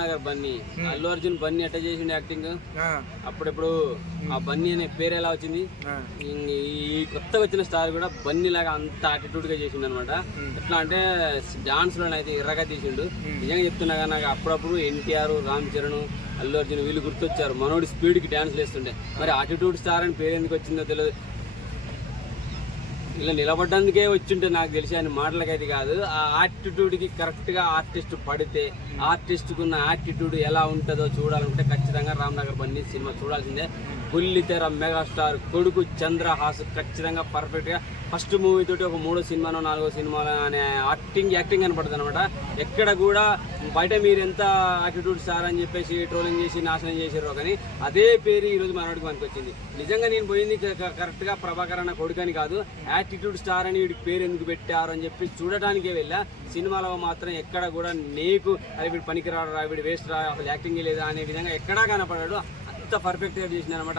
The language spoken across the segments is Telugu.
నగర్ బన్నీ. అల్లు అర్జున్ బన్నీ ఎట్ట చేసిండు యాక్టింగ్? అప్పుడెప్పుడు ఆ బన్నీ అనే పేరు ఎలా వచ్చింది. ఈ కొత్తగా వచ్చిన స్టార్ కూడా బన్నీ లాగా అంత యాటిట్యూడ్గా చేసిండు అనమాట ఎట్లా అంటే డాన్స్లో అయితే ఎర్రగా తీసిండు. నిజంగా చెప్తున్నా కానీ నాకు అప్పుడప్పుడు ఎన్టీఆర్ రామ్ చరణ్ అల్లు అర్జున్ వీళ్ళు గుర్తొచ్చారు. మనోడి స్పీడ్కి డాన్స్ వేస్తుండే మరి ఆటిట్యూడ్ స్టార్ అని పేరు ఎందుకు వచ్చిందో తెలియదు ఇలా నిలబడ్డానికే వచ్చింటే నాకు తెలిసి ఆయన మాటలకైతే కాదు. ఆ ఆటిట్యూడ్కి కి కరెక్ట్గా ఆర్టిస్ట్ పడితే ఆర్టిస్ట్ కున్న ఆటిట్యూడ్ ఎలా ఉంటుందో చూడాలంటే ఖచ్చితంగా రామ్నగర్ బండి సినిమా చూడాల్సిందే. బుల్లితెర మెగాస్టార్ కొడుకు చంద్రహాస్ ఖచ్చితంగా పర్ఫెక్ట్గా ఫస్ట్ మూవీ తోటి ఒక మూడో సినిమానో నాలుగో సినిమాలో అనే యాక్టింగ్ యాక్టింగ్ కనపడుతుంది అనమాట ఎక్కడ కూడా బయట మీరు ఎంత యాటిట్యూడ్ స్టార్ అని చెప్పేసి ట్రోలింగ్ చేసి నాశనం చేసారో కానీ అదే పేరు ఈరోజు రోజు మనకు వచ్చింది నిజంగా నేను పోయింది కరెక్ట్గా ప్రభాకర్ అన్న కొడుకని కాదు. యాటిట్యూడ్ స్టార్ అని వీడికి పేరు ఎందుకు పెట్టారు అని చెప్పి చూడటానికే వెళ్ళా. సినిమాలో మాత్రం ఎక్కడ కూడా నీకు అది వీడు పనికిరాడు రా వీడు వేస్ట్ రా అసలు యాక్టింగ్ లేదా అనే విధంగా ఎక్కడా కనపడాడు. అంత పర్ఫెక్ట్గా చేసిన అనమాట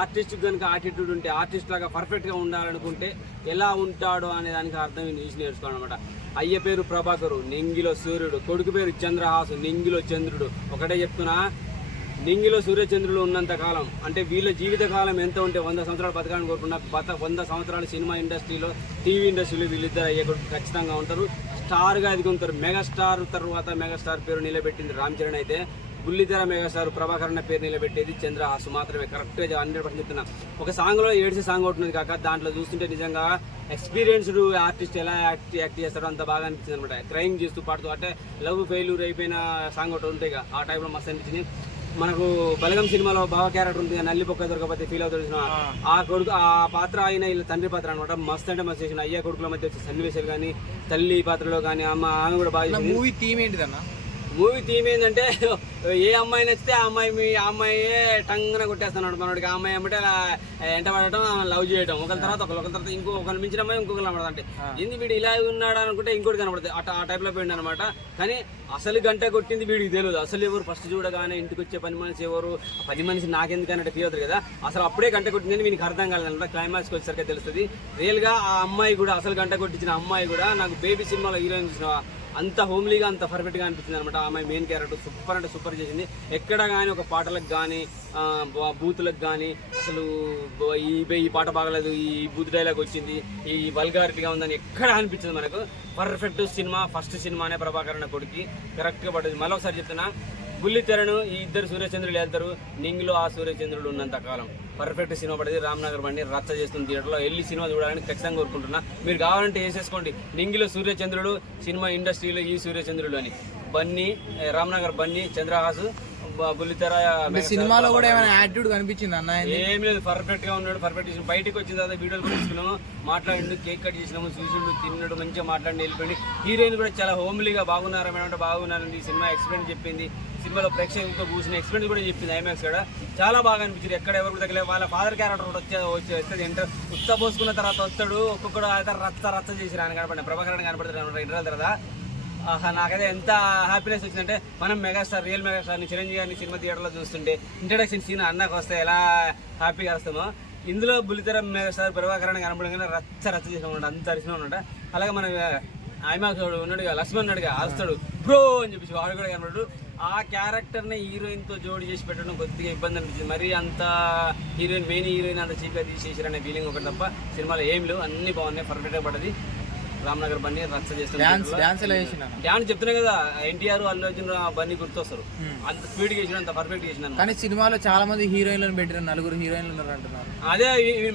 ఆర్టిస్ట్ కనుక ఆటిట్యూడ్ ఉంటే ఆర్టిస్ట్ లాగా పర్ఫెక్ట్గా ఉండాలనుకుంటే ఎలా ఉంటాడో అనే దానికి అర్థం చూసి నేర్చుకోవడం అనమాట అయ్య పేరు ప్రభాకరు నింగిలో సూర్యుడు కొడుకు పేరు చంద్రహాసు నింగిలో చంద్రుడు. ఒకటే చెప్తున్నా నింగిలో సూర్యచంద్రులు ఉన్నంత కాలం అంటే వీళ్ళ జీవిత కాలం ఎంత ఉంటే వంద సంవత్సరాలు బతకాలని కోరుకున్న బత వంద సంవత్సరాలు సినిమా ఇండస్ట్రీలో టీవీ ఇండస్ట్రీలో వీళ్ళిద్దరు అయ్యే ఖచ్చితంగా ఉంటారు. స్టార్గా ఎదుగుతారు మెగాస్టార్ తర్వాత మెగాస్టార్ పేరు నిలబెట్టింది రామ్ చరణ్ అయితే. బుల్లితెర మెగాస్టార్ ప్రభాకర్ అన్న పేరు నిలబెట్టేది చంద్రహాసు మాత్రమే. కరెక్ట్గా హండ్రెడ్ పర్సెంట్ చెప్తున్నా. ఒక సాంగ్లో ఏడ్చే సాంగ్ అవుతుంది కాక దాంట్లో చూస్తుంటే నిజంగా ఎక్స్పీరియన్స్డ్ ఆర్టిస్ట్ ఎలా యాక్ట్ యాక్ట్ చేస్తారో అంత బాగా అనిపించింది అనమాట క్రైమ్ చేస్తూ పాడుతూ అంటే లవ్ ఫెయిల్యూర్ అయిపోయిన సాంగ్ ఒకటి ఉంటాయి కదా, ఆ టైంలో మస్తు అనిపించింది. మనకు బలగం సినిమాలో బావ క్యారెక్టర్ ఉంటుంది కదా, నల్లి పొక్క దొరకపోతే ఫీల్ అవుతుంది? ఆ. కొడుకు ఆ పాత్ర ఆయన వీళ్ళ తండ్రి పాత్ర అనమాట మస్తు అంటే మస్తు చేసిన. అయ్యా కొడుకుల మధ్య వచ్చే సన్నివేశాలు కానీ తల్లి పాత్రలో కానీ అమ్మ ఆమె కూడా బాగా మూవీ థీమ్ ఏంటిదన్న? మూవీ థీమ్ ఏంటంటే ఏ అమ్మాయి నచ్చితే ఆ అమ్మాయి మీ అమ్మాయి టంగన కొట్టేస్తున్నాడు మనోడికి ఆ అమ్మాయి అలా ఎంట పడటం లవ్ చేయడం ఒకరి తర్వాత ఒకరు ఒకరి తర్వాత ఇంకో ఒకరిని మించిన అమ్మాయి ఇంకొకరు కనబడదు అంటే ఏంది వీడు ఇలా ఉన్నాడు అనుకుంటే ఇంకోటి కనబడుతుంది అట్లా ఆ టైప్లో పోయింది అనమాట కానీ అసలు గంట కొట్టింది వీడికి తెలియదు. అసలు ఎవరు ఫస్ట్ చూడగానే ఇంటికి వచ్చే పని మనిషి ఎవరు? పని మనిషి నాకెందుకన్నట్టు ఫీల్ అవుతుంది కదా. అసలు అప్పుడే గంట కొట్టిందని వీనికి అర్థం కాలేదన్నమాట క్లైమాక్స్కి వచ్చేసరికి తెలుస్తుంది. రియల్గా ఆ అమ్మాయి కూడా అసలు గంట కొట్టించిన అమ్మాయి కూడా నాకు బేబీ సినిమాలో హీరోయిన్ చూసిన అంత హోమ్లీగా అంత పర్ఫెక్ట్గా అనిపించింది అనమాట. ఆమె మెయిన్ క్యారెక్టర్ సూపర్ అంటే సూపర్ చేసింది. ఎక్కడ కానీ ఒక పాటలకు కానీ బూతులకు కానీ అసలు ఈ బే- ఈ పాట బాగలేదు ఈ బూత్ డైలాగ్ వచ్చింది ఈ వల్గారిటీగా ఉందని ఎక్కడ అనిపించింది మనకు? పర్ఫెక్ట్ సినిమా ఫస్ట్ సినిమానే ప్రభాకరణ అన్న కొడుకి కరెక్ట్గా పడుతుంది మళ్ళీ ఒకసారి చెప్తున్నా బుల్లితెరను ఈ ఇద్దరు సూర్యచంద్రులు వెళ్తారు నింగిలో ఆ సూర్యచంద్రుడు ఉన్నంత కాలం. పర్ఫెక్ట్ సినిమా పడేది రామ్నగర్ బండి రచ్చ చేస్తుంది థియేటర్లో. వెళ్ళి సినిమా చూడాలని ఖచ్చితంగా కోరుకుంటున్నా. మీరు కావాలంటే వేసేసుకోండి. నింగిలో సూర్యచంద్రుడు సినిమా ఇండస్ట్రీలో ఈ సూర్యచంద్రుడు అని. బన్నీ రామ్నగర్ బన్నీ చంద్రహాసు బుల్లితెర సినిమాలో కూడా ఏమైనా యాటిట్యూడ్ కనిపించింది అన్న ఏం లేదు పర్ఫెక్ట్గా ఉన్నాడు పర్ఫెక్ట్ చేసిన బయటకు వచ్చిన తర్వాత వీడియోలు కూడా తీసుకున్నాము మాట్లాడిండు కేక్ కట్ చేసినాము చూసిండు తిన్నాడు మంచిగా మాట్లాడి వెళ్ళిపోయింది హీరోయిన్ కూడా చాలా హోమ్లీగా బాగున్నారా మేడం అంటే బాగున్నారండి ఈ సినిమా ఎక్స్ప్లెయిన్ చెప్పింది. సినిమాలో ప్రేక్షకులతో కూర్చుని ఎక్స్ప్లెయిన్ కూడా చెప్పింది ఐమాక్స్ కూడా. చాలా బాగా అనిపించింది ఎక్కడ ఎవరు తగ్గలేదు. వాళ్ళ ఫాదర్ క్యారెక్టర్ కూడా వచ్చే వచ్చి వస్తుంది. ఎంటర్ ఉత్త పోసుకున్న తర్వాత వస్తాడు ఒక్కొక్కడు రచ్చ రచ్చ చేసి రాని కనపడి ప్రభాకరణ కనపడుతుంది ఇంటర్వెల్ తర్వాత. నాకైతే ఎంత హ్యాపీనెస్ వచ్చిందంటే మనం మెగాస్టార్ రియల్ మెగాస్టార్ని చిరంజీవి గారిని సినిమా థియేటర్లో చూస్తుంటే ఇంట్రడక్షన్ సీన్ అన్నకు వస్తే ఎలా హ్యాపీగా వస్తామో ఇందులో బుల్లితెర మెగాస్టార్ ప్రభాకరణ కనపడంగానే రచ్చ రచ్చ చేసిన ఉన్నాడు అంత అరిసిన ఉన్నాడు అలాగే మన ఐమాక్స్ ఉన్నాడుగా లక్ష్మణ్ ఉన్నాడుగా అరుస్తాడు బ్రో అని చెప్పేసి వాడు కూడా కనపడు ఆ క్యారెక్టర్ని హీరోయిన్తో జోడి చేసి పెట్టడం కొద్దిగా ఇబ్బంది అనిపించింది. మరీ అంత హీరోయిన్ మెయిన్ హీరోయిన్ అంత చీప్గా తీసేసారనే ఫీలింగ్ ఒకటి తప్ప సినిమాలో ఏం లేవు అన్ని బాగున్నాయి పర్ఫెక్ట్గా పడ్డది. రామ్నగర్ బండి రచ్చ చేసిన డాన్స్ చెప్తున్నా కదా ఎన్టీఆర్ అల్లు అర్జున్ బన్నీ గుర్తొస్తారు. అంత స్పీడ్ చేసిన అంత పర్ఫెక్ట్ చేసిన కానీ సినిమాలో చాలా మంది హీరోయిన్లను పెట్టిన నలుగురు హీరోయిన్లు ఉన్నారు అంటున్నారు. అదే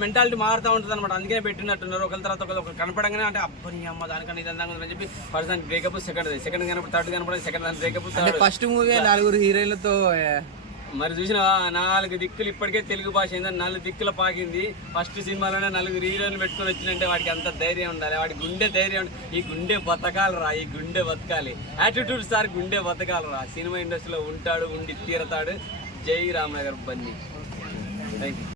మెంటాలిటీ మారుతా ఉంటుంది అనమాట అందుకనే పెట్టినట్టున్నారు. ఒకరి తర్వాత ఒకరు కనపడంగానే అంటే అబ్బని అమ్మ దానికన్నా ఇది అందంగా ఉందని చెప్పి ఫస్ట్ దాని బ్రేకప్ సెకండ్ సెకండ్ కనపడి థర్డ్ కనపడి సెకండ్ దాని బ్రేకప్ ఫస్ట్ మూవీ నలుగురు హీరోయిన్లతో మరి చూసిన నాలుగు దిక్కులు ఇప్పటికే తెలుగు భాష ఏందని నాలుగు దిక్కుల పాకింది. ఫస్ట్ సినిమాలోనే నలుగు హీరోలు పెట్టుకొని వచ్చినంటే వాడికి అంత ధైర్యం ఉండాలి. వాడి గుండె ధైర్యం ఈ గుండె బతకాలరా ఈ గుండె బతకాలి. యాటిట్యూడ్ సార్ గుండె బతకాలరా. సినిమా ఇండస్ట్రీలో ఉంటాడు ఉండి తీరతాడు. జై రామ్నగర్ బన్నీ. Thank you